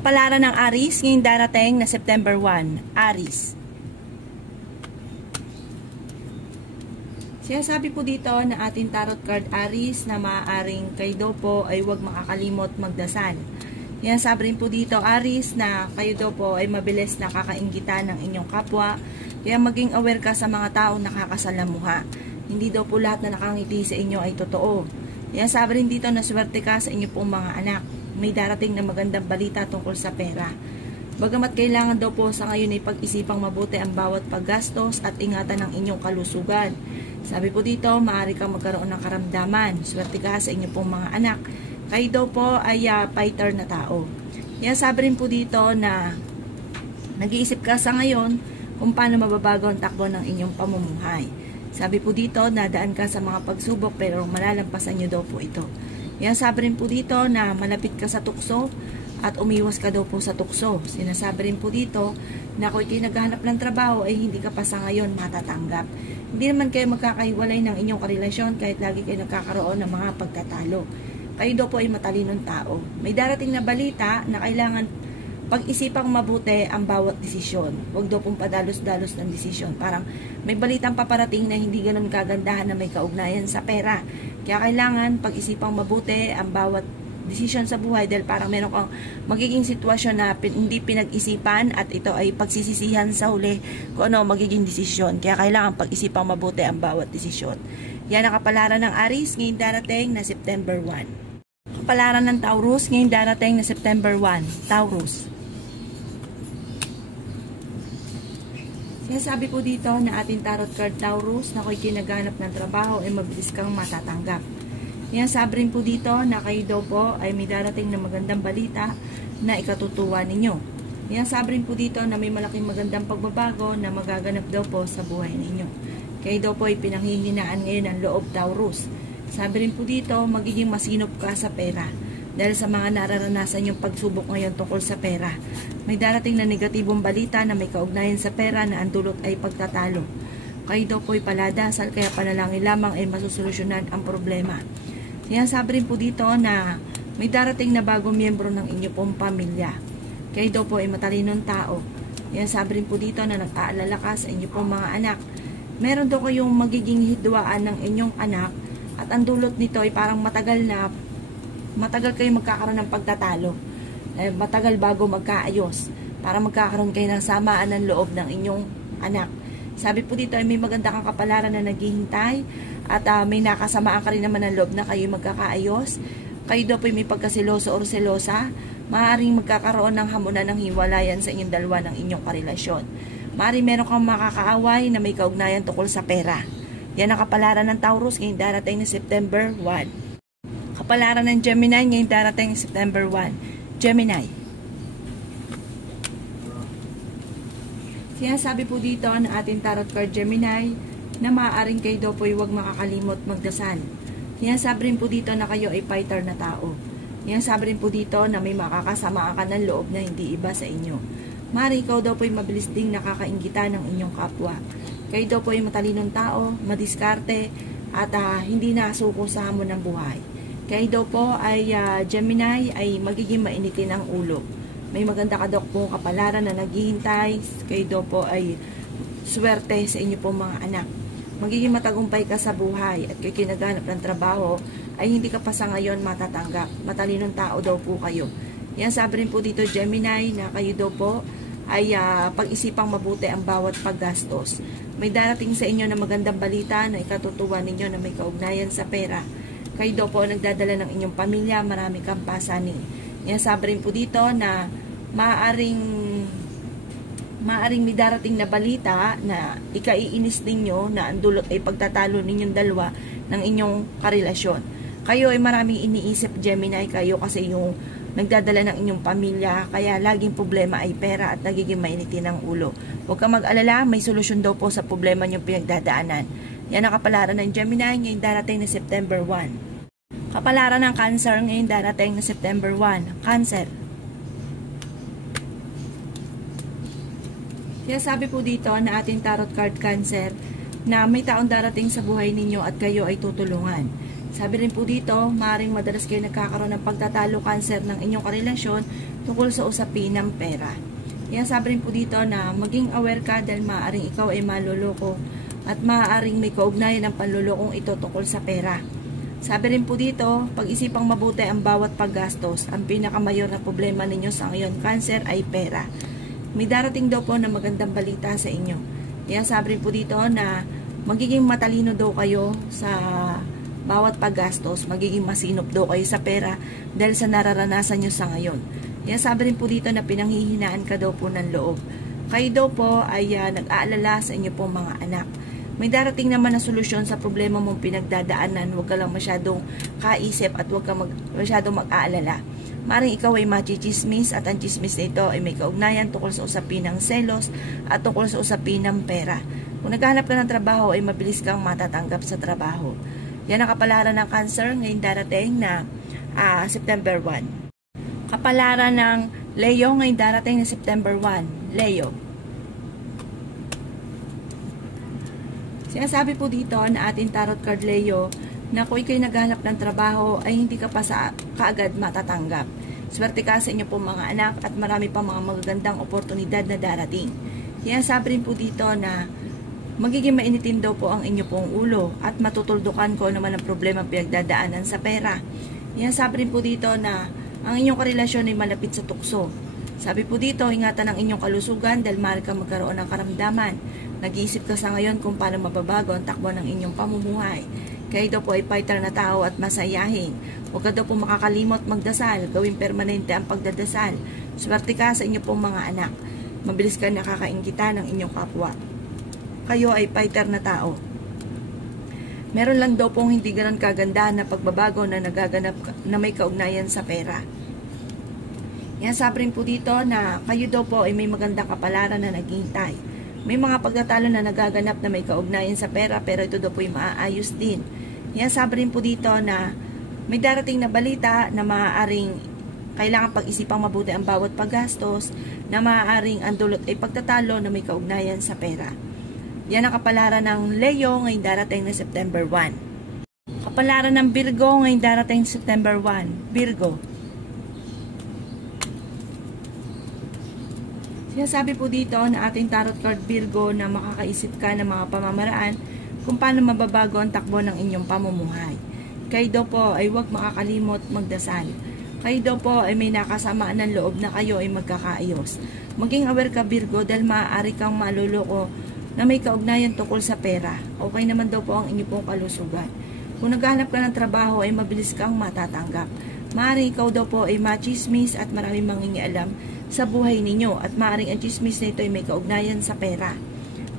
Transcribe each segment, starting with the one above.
Kapalaran ng Aries ngayong darating na September 1. Aries. Sinasabi po dito na ating tarot card Aries na maaaring kayo daw po ay huwag makakalimot magdasal. Sinasabi rin po dito Aries na kayo daw po ay mabilis nakakainggitan ng inyong kapwa. Kaya maging aware ka sa mga taong nakakasalamuha. Hindi daw po lahat na nakangiti sa inyo ay totoo. Sinasabi rin dito na swerte ka sa inyo pong mga anak. May darating na magandang balita tungkol sa pera. Bagamat kailangan daw po sa ngayon ay pag-isipang mabuti ang bawat paggastos at ingatan ang inyong kalusugan. Sabi po dito, maaari kang magkaroon ng karamdaman. Swerte ka sa inyong pong mga anak. Kayo daw po ay fighter na tao. Sabi rin po dito na nag-iisip ka sa ngayon kung paano mababago ang takbo ng inyong pamumuhay. Sabi po dito, nadaan ka sa mga pagsubok pero malalampasan nyo daw po ito. Sabi rin po dito na malapit ka sa tukso at umiwas ka daw po sa tukso. Sinasabi rin po dito na kung ito'y naghahanap ng trabaho ay hindi ka pa sa ngayon matatanggap. Hindi naman kayo magkakaiwalay ng inyong karelasyon kahit lagi kayo nagkakaroon ng mga pagtatalo. Kayo daw po ay matalinong tao. May darating na balita na kailangan pag-isipang mabuti ang bawat desisyon. Huwag daw pong padalos-dalos ng desisyon. Parang may balitang paparating na hindi ganun kagandahan na may kaugnayan sa pera. Kaya kailangan pag-isipang mabuti ang bawat desisyon sa buhay dahil parang meron kang magiging sitwasyon na hindi pinag-isipan at ito ay pagsisisihan sa huli kung ano magiging desisyon. Kaya kailangan pag-isipang mabuti ang bawat desisyon. Yan ang kapalaran ng Aries ngayong darating na September 1. Kapalaran ng Taurus ngayong darating na September 1. Taurus. Sinasabi po dito na ating tarot card Taurus na kung kinaganap ng trabaho ay mabilis kang matatanggap. Sinasabi rin po dito na kayo daw po ay may darating na magandang balita na ikatutuwa ninyo. Sinasabi rin po dito na may malaking magandang pagbabago na magaganap daw po sa buhay ninyo. Kayo daw po ay pinanghihinaan ngayon ng loob Taurus. Sabi rin po dito, magiging masinop ka sa pera. Dahil sa mga nararanasan yung pagsubok ngayon tungkol sa pera. May darating na negatibong balita na may kaugnayan sa pera na ang dulot ay pagtatalo. Kayo daw po ay paladasal kaya panalangin lamang ay masusolusyonan ang problema. Sinasabi rin po dito na may darating na bagong miyembro ng inyo pong pamilya. Kayo daw po ay matalinong tao. Sinasabi rin po dito na nag-aalala ka sa inyo pong mga anak. Meron daw kayong magiging hidwaan ng inyong anak at ang dulot nito ay parang matagal kayo magkakaroon ng pagtatalo. Matagal bago magkaayos para magkakaroon kayo ng samaan ng loob ng inyong anak. Sabi po dito ay may maganda kang kapalaran na naghihintay at may nakasamaan ka rin naman ng loob na kayo magkakaayos. Kayo daw po may pagkasiloso o selosa, maaaring magkakaroon ng hamunan ng hiwalayan sa inyong dalawa ng inyong karelasyon. Maaaring meron kang makakaaway na may kaugnayan tungkol sa pera. Yan ang kapalaran ng Taurus ngayong darating na September 1. Kapalaran ng Gemini ngayong darating September 1. Gemini. Sinasabi po dito ng ating tarot card Gemini na maaaring kayo daw po ay huwag makakalimot magdasal. Sinasabi rin po dito na kayo ay fighter na tao. Sinasabi rin po dito na may makakasamaan ka ng loob na hindi iba sa inyo. Maaaring ikaw daw po ay mabilis ding nakakainggitan ng inyong kapwa. Kayo daw po ay matalinong tao, madiskarte at hindi nasuko sa hamon ng buhay. Kayo daw po ay Gemini ay magiging mainitin ang ulo. May maganda ka daw po kapalaran na naghihintay. Kayo daw po ay swerte sa inyo pong mga anak. Magiging matagumpay ka sa buhay at kayo kinaganap ng trabaho ay hindi ka pa sa ngayon matatanggap. Matalinong tao daw po kayo. Yan sabi rin po dito Gemini na kayo daw po ay pag-isipang mabuti ang bawat paggastos. May darating sa inyo na magandang balita na ikatutuwa ninyo na may kaugnayan sa pera. Kayo daw po nagdadala ng inyong pamilya, marami kang pasanin. Sabi rin po dito na maaaring may darating na balita na ikaiinis ninyo na ang dulot ay pagtatalo ninyong dalawa ng inyong karelasyon. Kayo ay maraming iniisip Gemini kayo kasi yung nagdadala ng inyong pamilya, kaya laging problema ay pera at nagiging mainitin ang ulo. Huwag kang mag-alala, may solusyon daw po sa problema niyong pinagdadaanan. Yan ang kapalaran ng Gemini ngayong darating na September 1. Kapalaran ng Cancer ngayong darating na September 1. Cancer. Sinasabi po dito na ating tarot card Cancer na may taong darating sa buhay ninyo at kayo ay tutulungan. Sabi rin po dito, maaaring madalas kayo nagkakaroon ng pagtatalo, cancer ng inyong karelasyon tungkol sa usapin ng pera. Yan, sabi rin po dito na maging aware ka dahil maaaring ikaw ay maluloko at maaaring may kaugnayan ng panlulokong ito tungkol sa pera. Sabi rin po dito, pag-isipang mabuti ang bawat paggastos. Ang pinakamayor na problema ninyo sa ngayon, cancer, ay pera. May darating daw po na magandang balita sa inyo. Yan, sabi rin po dito na magiging matalino daw kayo sa bawat paggastos, magiging masinop daw kayo sa pera dahil sa nararanasan nyo sa ngayon. Yan, sabi rin po dito na pinanghihinaan ka daw po ng loob. Kayo daw po ay nag-aalala sa inyo pong mga anak. May darating naman na solusyon sa problema mong pinagdadaanan. Huwag ka lang masyadong kaisip at huwag ka masyadong mag-aalala. Maring ikaw ay machichismis at ang chismis na ito ay may kaugnayan tungkol sa usapin ng selos at tungkol sa usapin ng pera. Kung naghahanap ka ng trabaho ay mabilis kang matatanggap sa trabaho. Yan ang kapalaran ng Cancer ngayon darating na September 1. Kapalaran ng Leo ngayon darating na September 1. Leo. Sinasabi po dito na ating tarot card Leo na kung ikaw'y naghahanap ng trabaho ay hindi ka pa kaagad matatanggap. Swerte ka sa inyo po mga anak at marami pang mga magagandang oportunidad na darating. Sinasabi rin po dito na magiging mainitin daw po ang inyo pong ulo at matutuldukan ko naman ang problema pinagdadaanan sa pera. Sinasabi rin po dito na ang inyong karelasyon ay malapit sa tukso. Sabi po dito, ingatan ang inyong kalusugan dahil maaari kang magkaroon ng karamdaman. Nag-iisip ka sa ngayon kung paano mababago ang takbo ng inyong pamumuhay. Kayo daw po ay fighter na tao at masayahin. Huwag ka daw po makakalimot magdasal. Gawing permanente ang pagdadasal. Swerte ka sa inyo pong mga anak. Mabilis ka nakakaingita ng inyong kapwa. Kayo ay fighter na tao. Meron lang daw pong hindi ganun kagandahan na pagbabago na nagaganap na may kaugnayan sa pera. Yan, sabi rin po dito na kayo daw po ay may magandang kapalaran na naghihintay. May mga pagtatalo na nagaganap na may kaugnayan sa pera pero ito daw po ay maaayos din. Yan, sabi rin po dito na may darating na balita na maaaring kailangan pag-isipang mabuti ang bawat paggastos na maaaring ang dulot ay pagtatalo na may kaugnayan sa pera. Yan ang kapalaran ng Leo ngayong darating na September 1. Kapalaran ng Virgo ngayong darating September 1. Virgo. Sinasabi po dito na ating tarot card Virgo na makakaisip ka ng mga pamamaraan kung paano mababago ang takbo ng inyong pamumuhay. Kayo daw po ay huwag makakalimot magdasal. Kayo daw po ay may nakasamaan ng loob na kayo ay magkakaayos. Maging aware ka Virgo dahil maaari kang maluloko na may kaugnayan tungkol sa pera. Okay naman daw po ang inyong pong kalusugan. Kung naghahanap ka ng trabaho ay mabilis kang matatanggap. Maaari ikaw daw po ay machismis at maraming mangingialam sa buhay ninyo at maaaring ang chismis na ito ay may kaugnayan sa pera.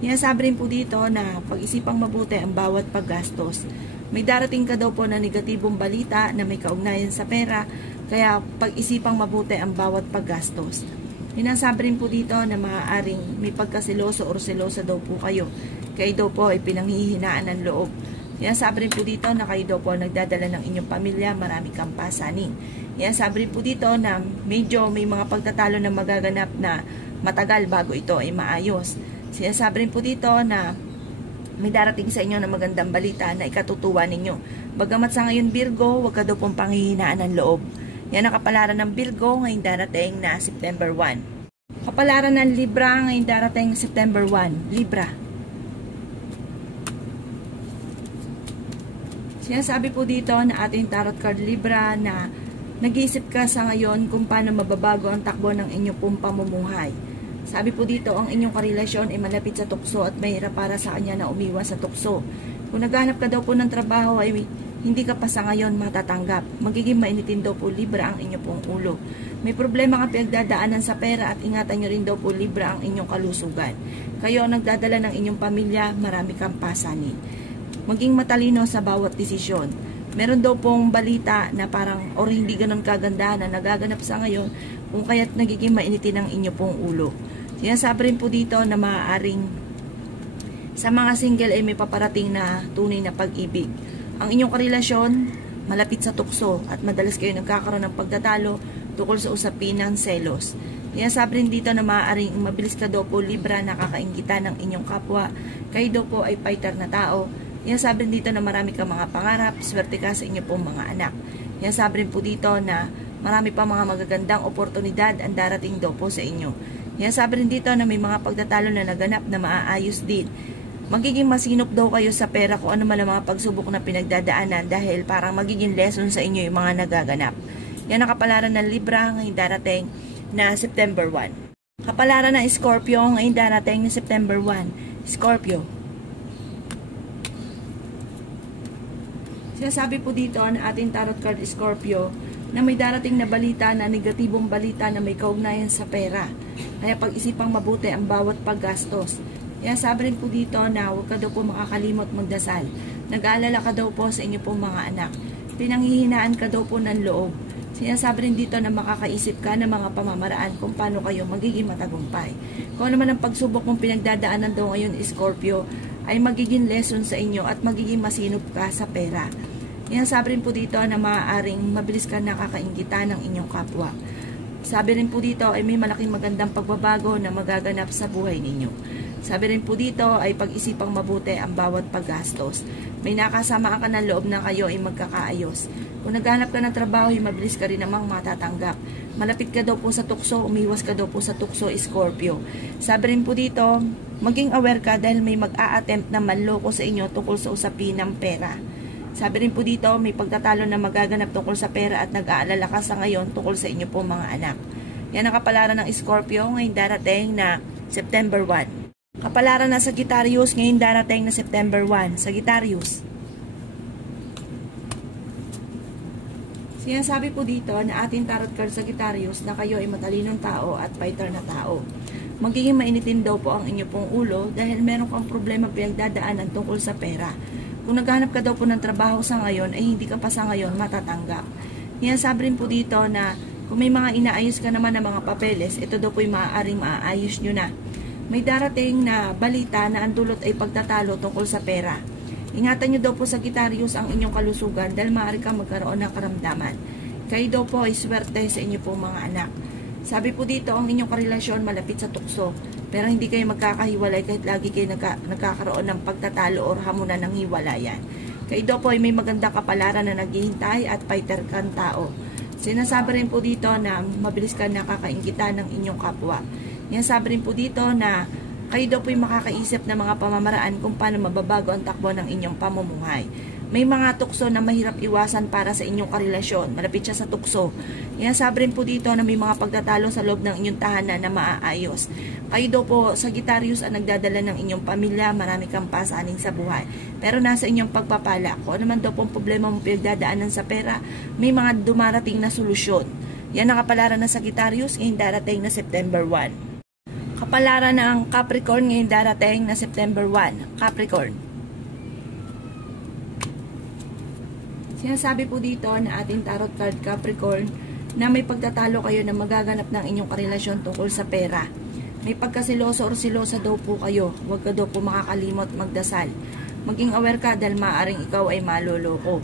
Sabi rin po dito na pag-isipang mabuti ang bawat paggastos. May darating ka daw po na negatibong balita na may kaugnayan sa pera, kaya pag-isipang mabuti ang bawat paggastos. Sabi rin po dito na maaaring may pagkasiloso o selosa daw po kayo. Kayo daw po ay pinanghihinaan ng loob. Sabi rin po dito na kayo daw po nagdadala ng inyong pamilya, marami kang pasanin. Sabi rin po dito na medyo may mga pagtatalo na magaganap na matagal bago ito ay maayos. Sabi rin po dito na may darating sa inyo na magandang balita na ikatutuwa ninyo. Bagamat sa ngayon Virgo, huwag ka daw pong panghihinaan ng loob. Yan ang kapalaran ng Virgo ngayong darating na September 1. Kapalaran ng Libra ngayong darating September 1. Libra. Sinasabi po dito na ating tarot card Libra na nag-iisip ka sa ngayon kung paano mababago ang takbo ng inyong pong pamumuhay. Sabi po dito, ang inyong karelasyon ay malapit sa tukso at mahirap para sa kanya na umiwas sa tukso. Kung naghanap ka daw po ng trabaho ay hindi ka pa sa ngayon matatanggap. Magiging mainitin daw po Libra ang inyong pong ulo. May problema ka pinagdadaanan sa pera at ingatan nyo rin daw po Libra ang inyong kalusugan. Kayo ang nagdadala ng inyong pamilya, marami kang pasanin. Maging matalino sa bawat desisyon. Meron daw pong balita na parang or hindi ganun kaganda na nagaganap sa ngayon kung kaya't nagiging mainitin ang inyo pong ulo. Sinasabi rin po dito na maaaring sa mga single ay may paparating na tunay na pag-ibig. Ang inyong karelasyon malapit sa tukso at madalas kayo nagkakaroon ng pagtatalo tungkol sa usapin ng selos. Sinasabi rin dito na maaaring mabilis ka daw po Libra nakakainggitan ng inyong kapwa. Kayo daw po ay fighter na tao. Yan sabi rin dito na marami kang mga pangarap, swerte ka sa inyo pong mga anak. Yan sabi rin po dito na marami pa mga magagandang oportunidad ang darating daw po sa inyo. Yan sabi rin dito na may mga pagtatalo na naganap na maaayos din. Magiging masinop daw kayo sa pera kung ano man ang mga pagsubok na pinagdadaanan dahil parang magiging lesson sa inyo yung mga nagaganap. Yan ang kapalaran ng Libra ngayong darating na September 1. Kapalaran ng Scorpio ngayong darating na September 1. Scorpio. Sinasabi po dito na ating tarot card Scorpio na may darating na balita na negatibong balita na may kaugnayan sa pera. Kaya pag-isipang mabuti ang bawat paggastos. Kaya sabi rin po dito na huwag ka daw po makakalimot magdasal. Nag-aalala ka daw po sa inyo pong mga anak. Pinanghihinaan ka daw po ng loob. Sinasabi rin dito na makakaisip ka ng mga pamamaraan kung paano kayo magiging matagumpay. Kung ano man ang pagsubok mong pinagdadaanan daw ngayon Scorpio ay magiging lesson sa inyo at magiging masinop ka sa pera. Yan sabi rin po dito na maaaring mabilis ka nakakainggitan ng inyong kapwa. Sabi rin po dito ay may malaking magandang pagbabago na magaganap sa buhay ninyo. Sabi rin po dito ay pag-isipang mabuti ang bawat paggastos. May nakasamaan ka ng loob na kayo ay magkakaayos. Kung naghanap ka ng trabaho, ay mabilis ka rin namang matatanggap. Malapit ka daw po sa tukso, umiwas ka daw po sa tukso, Scorpio. Sabi rin po dito, maging aware ka dahil may mag-a-attempt na manloko sa inyo tungkol sa usapin ng pera. Sabi rin po dito, may pagtatalo na magaganap tungkol sa pera at nag-aalala ka sa ngayon tungkol sa inyo po mga anak. Yan ang kapalaran ng Scorpio ngayong darating na September 1. Kapalaran ng Sagittarius ngayong darating na September 1. Sagittarius. Sinasabi po dito na ating tarot card Sagittarius na kayo ay matalinong tao at fighter na tao. Magiging mainitin daw po ang inyo pong ulo dahil meron kang problema pinagdadaanan tungkol sa pera. Kung naghanap ka daw po ng trabaho sa ngayon ay hindi ka pa sa ngayon matatanggap. Sinasabi rin po dito na kung may mga inaayos ka naman ng mga papeles, ito daw po ay maaaring maaayos nyo na. May darating na balita na ang dulot ay pagtatalo tungkol sa pera. Ingatan nyo daw po Sagittarius ang inyong kalusugan dahil maaari kang magkaroon ng karamdaman. Kayo daw po ay swerte sa inyo po mga anak. Sabi po dito ang inyong karelasyon malapit sa tukso pero hindi kayo magkakahiwalay kahit lagi kayo nagkakaroon ng pagtatalo o hamunan ng hiwalayan. Kayo daw po ay may magandang kapalaran na naghihintay at fighter kang tao. Sinasabi rin po dito na mabilis ka nakakainggitan ng inyong kapwa. Yan sabi rin po dito na kayo daw po yung makakaisip ng mga pamamaraan kung paano mababago ang takbo ng inyong pamumuhay. May mga tukso na mahirap iwasan para sa inyong karelasyon. Malapit siya sa tukso. Yan sabi rin po dito na may mga pagtatalo sa loob ng inyong tahanan na maaayos. Kayo daw po, Sagittarius, ang nagdadala ng inyong pamilya. Marami kang pasaning sa buhay. Pero nasa inyong pagpapala. Kung ano man daw pong problema mong pinagdadaanan sa pera, may mga dumarating na solusyon. Yan ang kapalaran ng Sagittarius ngayong darating na September 1. Kapalaran ng Capricorn ngayong darating na September 1. Capricorn. Sinasabi po dito na ating tarot card Capricorn na may pagtatalo kayo na magaganap ng inyong karelasyon tungkol sa pera. May pagkasiloso or silosa daw po kayo. Huwag ka daw po makakalimot magdasal. Maging aware ka dahil maaaring ikaw ay maloloko.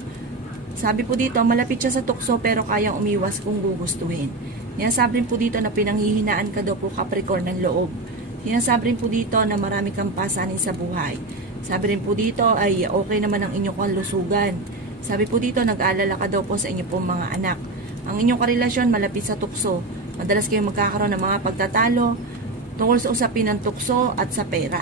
Sabi po dito, malapit siya sa tukso pero kayang umiwas kung gugustuhin. Sinasabi rin po dito na pinanghihinaan ka daw po Capricorn ng loob. Sinasabi rin po dito na marami kang pasanin sa buhay. Sabi rin po dito ay okay naman ang inyong kalusugan. Sabi po dito, nag-aalala ka daw po sa inyo pong mga anak. Ang inyong karelasyon malapit sa tukso. Madalas kayong magkakaroon ng mga pagtatalo tungkol sa usapin ng tukso at sa pera.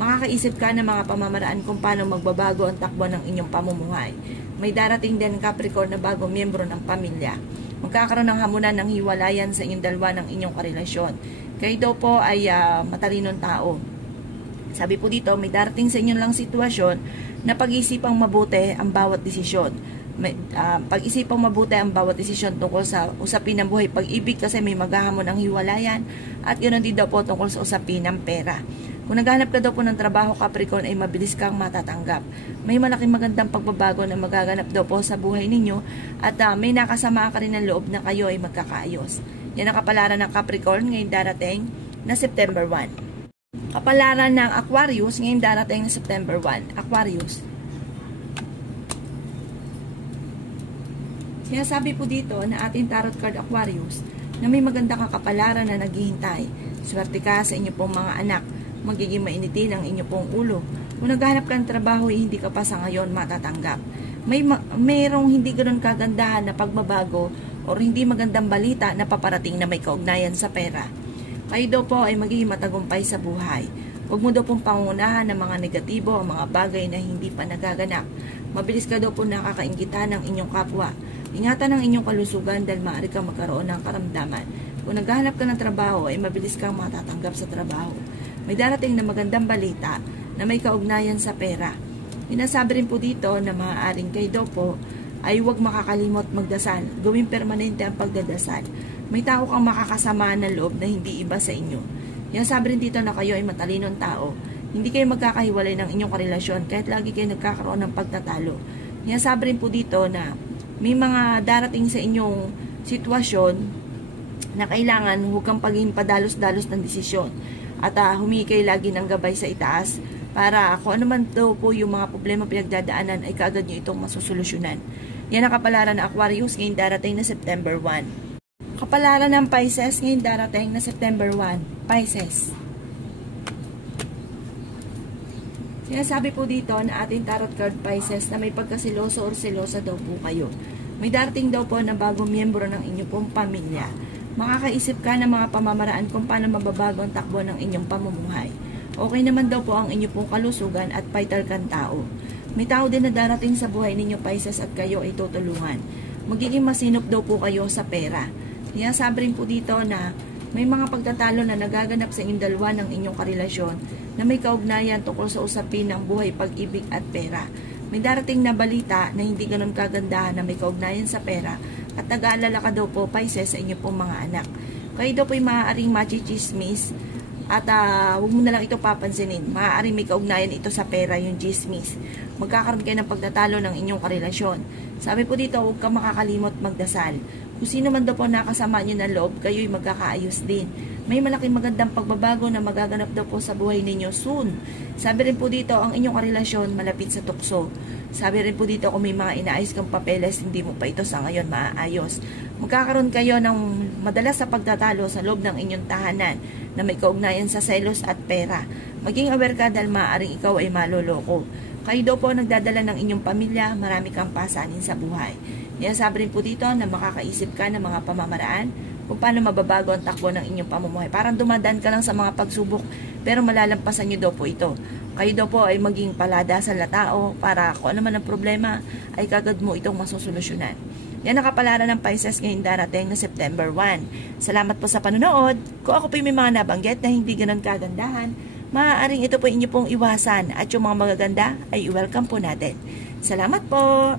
Makakaisip ka ng mga pamamaraan kung paano magbabago ang takbo ng inyong pamumuhay. May darating din Capricorn na bagong miyembro ng pamilya. Magkakaroon ng hamunan ng hiwalayan sa inyong dalawa ng inyong karelasyon. Kayo daw po ay matalinong tao. Sabi po dito, may darating sa inyo lang sitwasyon na pag-isipang mabuti ang bawat desisyon. Pag-isipang mabuti ang bawat desisyon tungkol sa usapin ng buhay pag-ibig kasi may maghahamon ng hiwalayan at yun din daw po tungkol sa usapin ng pera. Kung naghanap ka daw po ng trabaho Capricorn ay mabilis kang matatanggap. May malaking magandang pagbabago na magaganap daw po sa buhay ninyo at may nakasama ka rin ng loob na kayo ay magkakaayos. Yan ang kapalaran ng Capricorn ngayong darating na September 1. Kapalaran ng Aquarius ngayong darating na September 1. Aquarius. Sinasabi po dito na ating tarot card Aquarius na may magandang kapalaran na naghihintay. Swerte ka sa inyo pong mga anak. magiging mainitin ang inyo pong ulo. Kung naghahanap ka ng trabaho, hindi ka pa sa ngayon matatanggap. Mayroong hindi ganoon kagandahan na pagbabago o hindi magandang balita na paparating na may kaugnayan sa pera. Kayo daw po ay magiging matagumpay sa buhay. Huwag mo daw pong pangunahan ng mga negatibo o mga bagay na hindi pa nagaganap. Mabilis ka daw po nakakainggitan ng inyong kapwa. Ingatan ang inyong kalusugan dahil maaari kang magkaroon ng karamdaman. Kung naghahanap ka ng trabaho, ay mabilis kang matatanggap sa trabaho. May darating na magandang balita na may kaugnayan sa pera. Pinasabi rin po dito na maaaring kayo daw po ay huwag makakalimot magdasal. Gawing permanente ang pagdadasal. May tao kang makakasama ng loob na hindi iba sa inyo. Yan sabi rin dito na kayo ay matalinong tao. Hindi kayo magkakahiwalay ng inyong karelasyon kahit lagi kayo nagkakaroon ng pagtatalo. Yan sabi rin po dito na may mga darating sa inyong sitwasyon na kailangan huwag kang paging padalos-dalos ng desisyon at humingi kayo lagi ng gabay sa itaas para kung ano man daw po yung mga problema pinagdadaanan ay kaagad nyo itong masusolusyonan. Yan ang kapalaran ng Aquarius ngayong darating na September 1. Kapalaran ng Pisces ngayong darating na September 1. Pisces. Sinasabi po dito na ating tarot card Pisces na may pagkasiloso or selosa daw po kayo. May darating daw po na bagong miyembro ng inyong pong pamilya. Makakaisip ka ng mga pamamaraan kung paano mababago ang takbo ng inyong pamumuhay. Okay naman daw po ang inyong pong kalusugan at vital kang tao. May tao din na darating sa buhay ninyo Pisces at kayo ay tutulungan. Magiging masinop daw po kayo sa pera. Kaya sabi rin po dito na may mga pagtatalo na nagaganap sa inyong dalawa ng inyong karelasyon na may kaugnayan tungkol sa usapin ng buhay, pag-ibig at pera. May darating na balita na hindi ganun kagandahan na may kaugnayan sa pera at nag-aalala ka daw po Pisces sa inyong pong mga anak. Kayo daw po ay maaaring machichismis at huwag mo na lang ito papansinin. Maaaring may kaugnayan ito sa pera, yung chismis. Magkakaroon kayo ng pagtatalo ng inyong karelasyon. Sabi po dito, huwag kang makakalimot magdasal. Kung sino man daw po nakasama nyo ng loob, kayo'y magkakaayos din. May malaking magandang pagbabago na magaganap daw po sa buhay ninyo soon. Sabi rin po dito, ang inyong karelasyon malapit sa tukso. Sabi rin po dito, kung may mga inaayos kang papeles, hindi mo pa ito sa ngayon maaayos. Magkakaroon kayo ng madalas sa pagtatalo sa loob ng inyong tahanan na may kaugnayan sa selos at pera. Maging aware ka dahil maaaring ikaw ay maloloko. Kayo daw po nagdadala ng inyong pamilya, marami kang pasanin sa buhay. Kaya sabi rin po dito na makakaisip ka ng mga pamamaraan kung paano mababago ang takbo ng inyong pamumuhay. Parang dumadaan ka lang sa mga pagsubok pero malalampasan nyo daw po ito. Kayo daw po ay maging palada sa latao para kung ano man ang problema ay kagad mo itong masusolusyonan. Yan ang kapalaran ng Pisces ngayong darating na September 1. Salamat po sa panonood. Kung ako po may mga nabanggit na hindi ganun kagandahan, maaaring ito po inyo pong iwasan at yung mga magaganda ay i-welcome po natin. Salamat po!